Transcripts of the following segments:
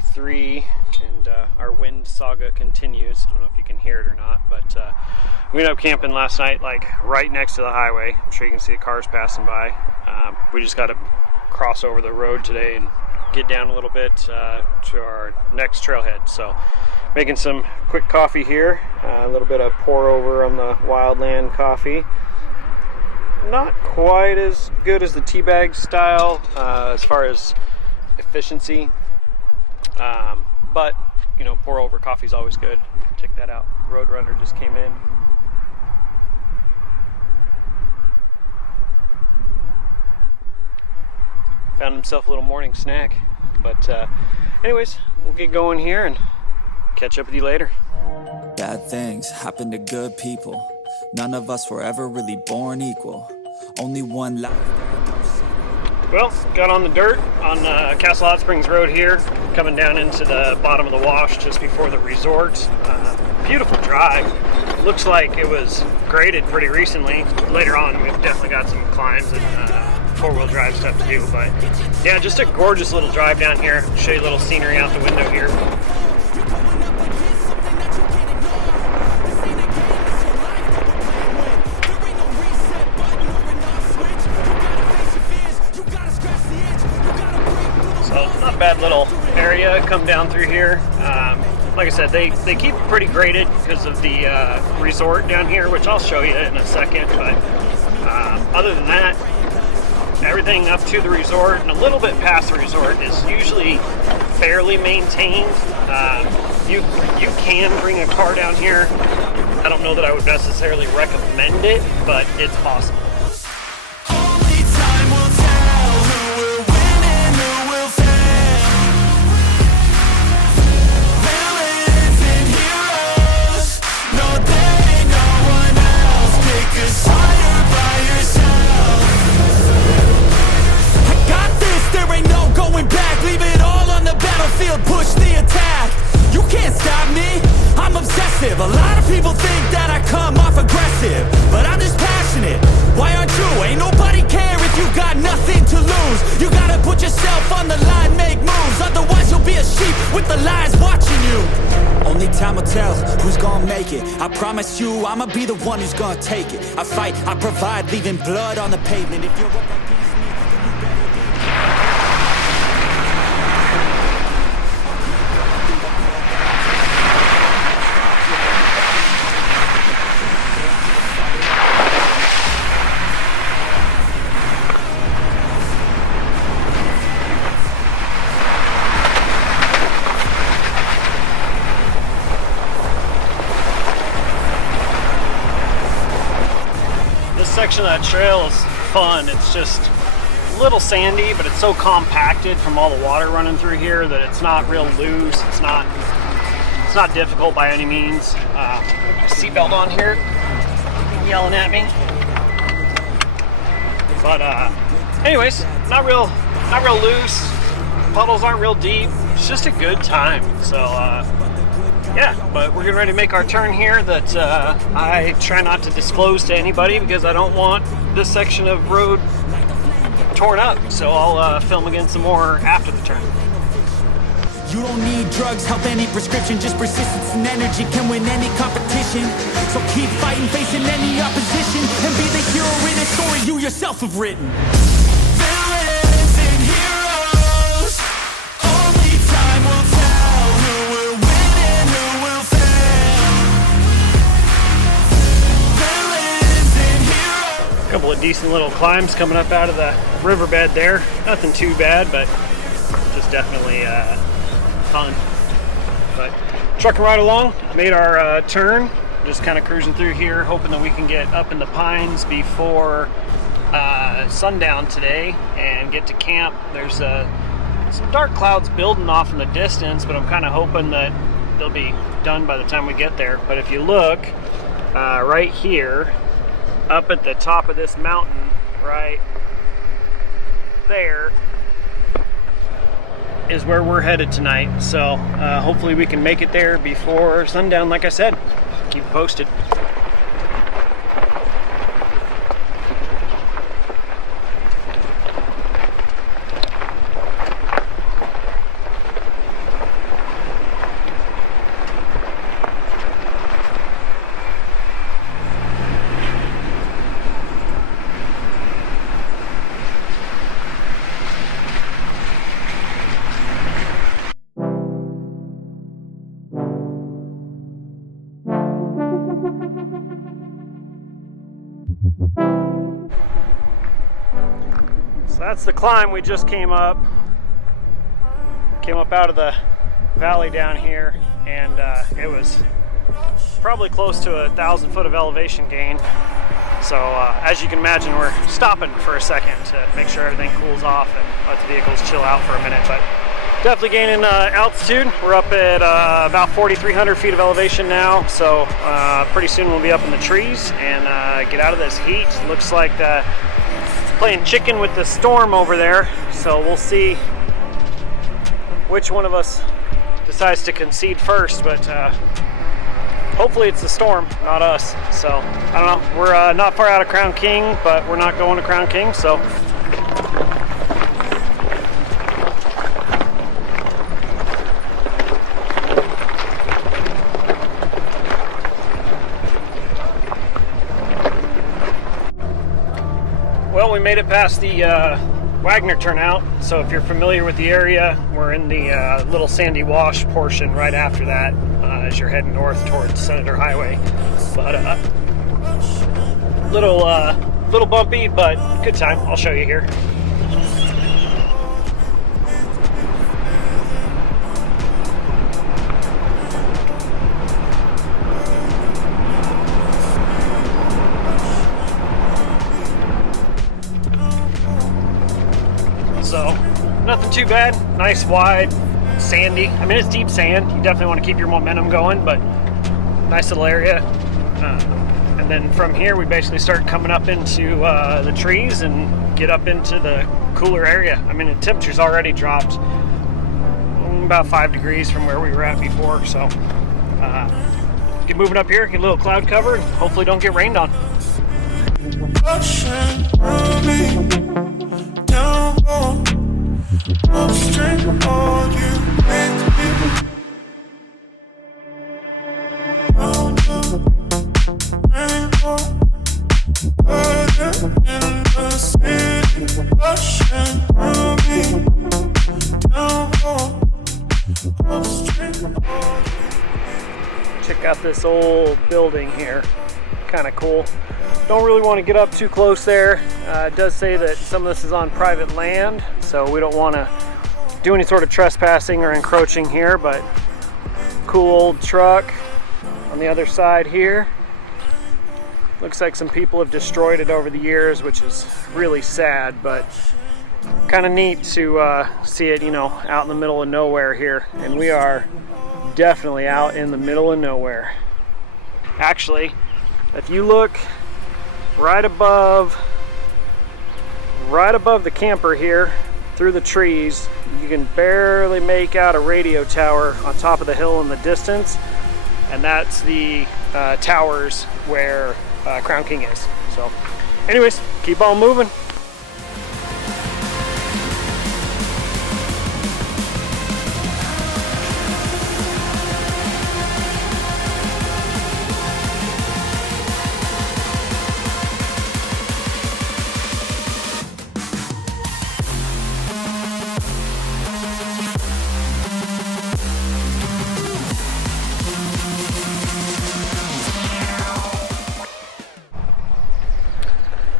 day 3, and our wind saga continues. I don't know if you can hear it or not, but we ended up camping last night, like right next to the highway. I'm sure you can see the cars passing by. We just got to cross over the road today and get down a little bit to our next trailhead. So making some quick coffee here, a little bit of pour over on the Wildland coffee. Not quite as good as the tea bag style as far as efficiency, but you know, pour over coffee is always good. Check that out. Roadrunner just came in. Found himself a little morning snack. But anyways, we'll get going here and catch up with you later. Bad things happen to good people. None of us were ever really born equal. Only one life. Well, got on the dirt on Castle Hot Springs Road here, coming down into the bottom of the wash just before the resort. Beautiful drive. Looks like it was graded pretty recently. Later on, we've definitely got some climbs and four-wheel drive stuff to do. But yeah, just a gorgeous little drive down here. Show you a little scenery out the window here. Not a bad little area come down through here. Like I said, they keep it pretty graded because of the resort down here, which I'll show you in a second. But other than that, everything up to the resort and a little bit past the resort is usually fairly maintained. You can bring a car down here. I don't know that I would necessarily recommend it, but it's possible. Push the attack. You can't stop me. I'm obsessive. A lot of people think that I come off aggressive, but I'm just passionate. Why aren't you? Ain't nobody care if you got nothing to lose. You gotta put yourself on the line, make moves. Otherwise you'll be a sheep with the lies watching you. Only time will tell who's gonna make it. I promise you I'ma be the one who's gonna take it. I fight, I provide, leaving blood on the pavement. If you're section of that trail is fun. It's just a little sandy, but it's so compacted from all the water running through here that it's not real loose. It's not difficult by any means. Seatbelt on here, yelling at me. But anyways, not real loose. Puddles aren't real deep. It's just a good time. So yeah, but we're getting ready to make our turn here that I try not to disclose to anybody because I don't want this section of road torn up. So I'll film again some more after the turn. You don't need drugs, help any prescription. Just persistence and energy can win any competition. So keep fighting, facing any opposition, and be the hero in a story you yourself have written. Villains and heroes, only time will tell who will win and who will fail. Villains and heroes. A couple of decent little climbs coming up out of the riverbed there. Nothing too bad, but just definitely fun. But trucking right along, made our turn. Just kind of cruising through here, hoping that we can get up in the pines before sundown today and get to camp. There's some dark clouds building off in the distance, but I'm kind of hoping that they'll be done by the time we get there. But if you look right here, up at the top of this mountain, right there, is where we're headed tonight. So hopefully we can make it there before sundown. Like I said, keep it posted. That's the climb we just came up. Came up out of the valley down here, and it was probably close to 1,000 foot of elevation gain. So as you can imagine, we're stopping for a second to make sure everything cools off and let the vehicles chill out for a minute. But definitely gaining altitude. We're up at about 4,300 feet of elevation now, so pretty soon we'll be up in the trees and get out of this heat. Looks like playing chicken with the storm over there, so we'll see which one of us decides to concede first, but hopefully it's the storm, not us. So I don't know, we're not far out of Crown King, but we're not going to Crown King, so well, we made it past the Wagner turnout. So if you're familiar with the area, we're in the Little Sandy Wash portion right after that as you're heading north towards Senator Highway. But little bumpy, but good time. I'll show you here. So nothing too bad. Nice, wide, sandy. I mean, it's deep sand. You definitely want to keep your momentum going, but nice little area. And then from here, we basically start coming up into the trees and get up into the cooler area. I mean, the temperature's already dropped about 5 degrees from where we were at before. So get moving up here, get a little cloud cover, and hopefully don't get rained on. Check out this old building here. Kind of cool. Don't really want to get up too close there. It does say that some of this is on private land, so we don't want to do any sort of trespassing or encroaching here, but cool old truck on the other side here. Looks like some people have destroyed it over the years, which is really sad, but kind of neat to see it, you know, out in the middle of nowhere here. And we are definitely out in the middle of nowhere. Actually, if you look right above the camper here through the trees, you can barely make out a radio tower on top of the hill in the distance, and that's the towers where Crown King is. So anyways, keep on moving.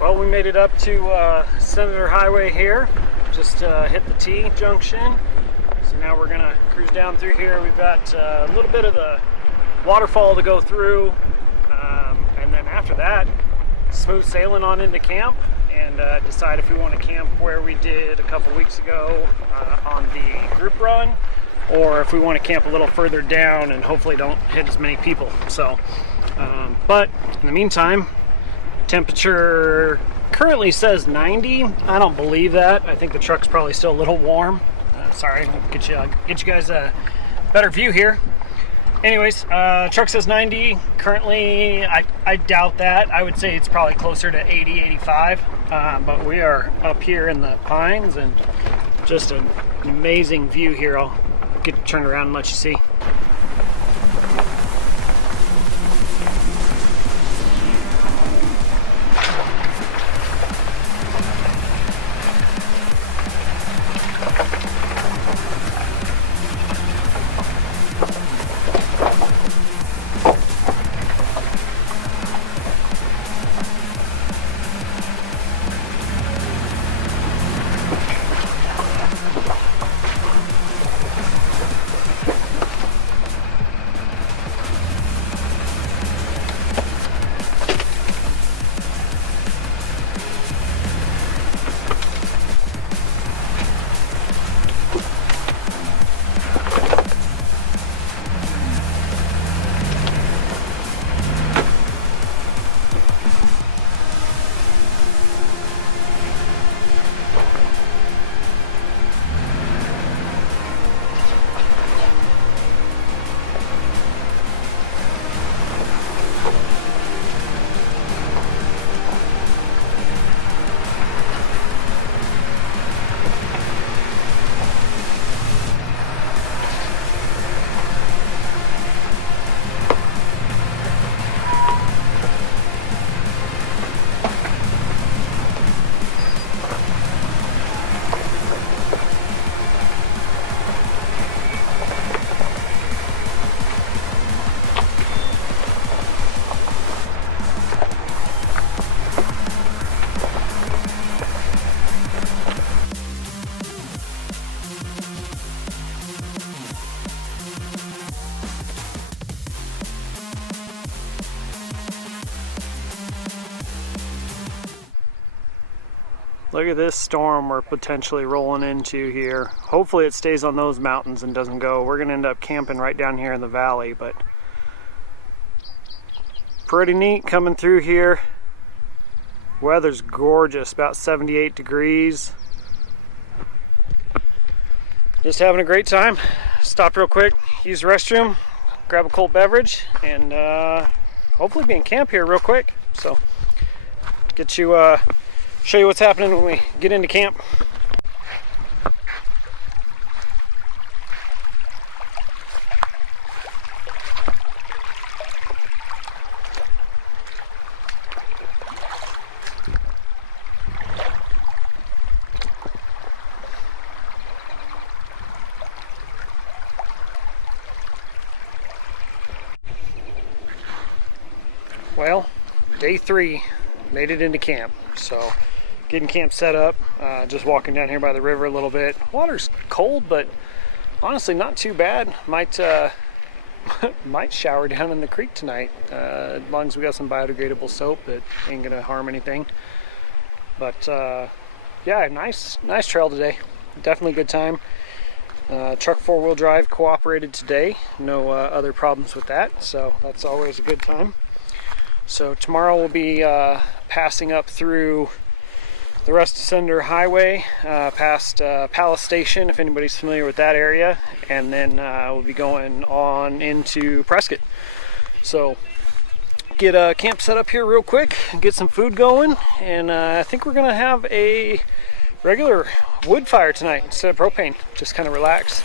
Well, we made it up to Senator Highway here. Just hit the T junction. So now we're gonna cruise down through here. We've got a little bit of the waterfall to go through. And then after that, smooth sailing on into camp and decide if we want to camp where we did a couple weeks ago on the group run, or if we want to camp a little further down and hopefully don't hit as many people. So, but in the meantime, temperature currently says 90. I don't believe that. I think the truck's probably still a little warm. Sorry, get you guys a better view here. Anyways, truck says 90. Currently, I doubt that. I would say it's probably closer to 80, 85. But we are up here in the pines and just an amazing view here. I'll get to turn around and let you see. Look at this storm we're potentially rolling into here. Hopefully it stays on those mountains and doesn't go. We're gonna end up camping right down here in the valley, but pretty neat coming through here. Weather's gorgeous, about 78 degrees. Just having a great time. Stopped real quick, use the restroom, grab a cold beverage, and hopefully be in camp here real quick. So get you show you what's happening when we get into camp. Well, day 3, made it into camp. So getting camp set up, just walking down here by the river a little bit. Water's cold, but honestly not too bad. Might might shower down in the creek tonight, as long as we got some biodegradable soap. It ain't gonna harm anything. But yeah, nice trail today. Definitely a good time. Truck 4-wheel drive cooperated today. No other problems with that, so that's always a good time. So tomorrow we'll be passing up through the Rust Ascender Highway, past Palace Station, if anybody's familiar with that area, and then we'll be going on into Prescott. So get a camp set up here real quick, get some food going, and I think we're gonna have a regular wood fire tonight instead of propane. Just kind of relax.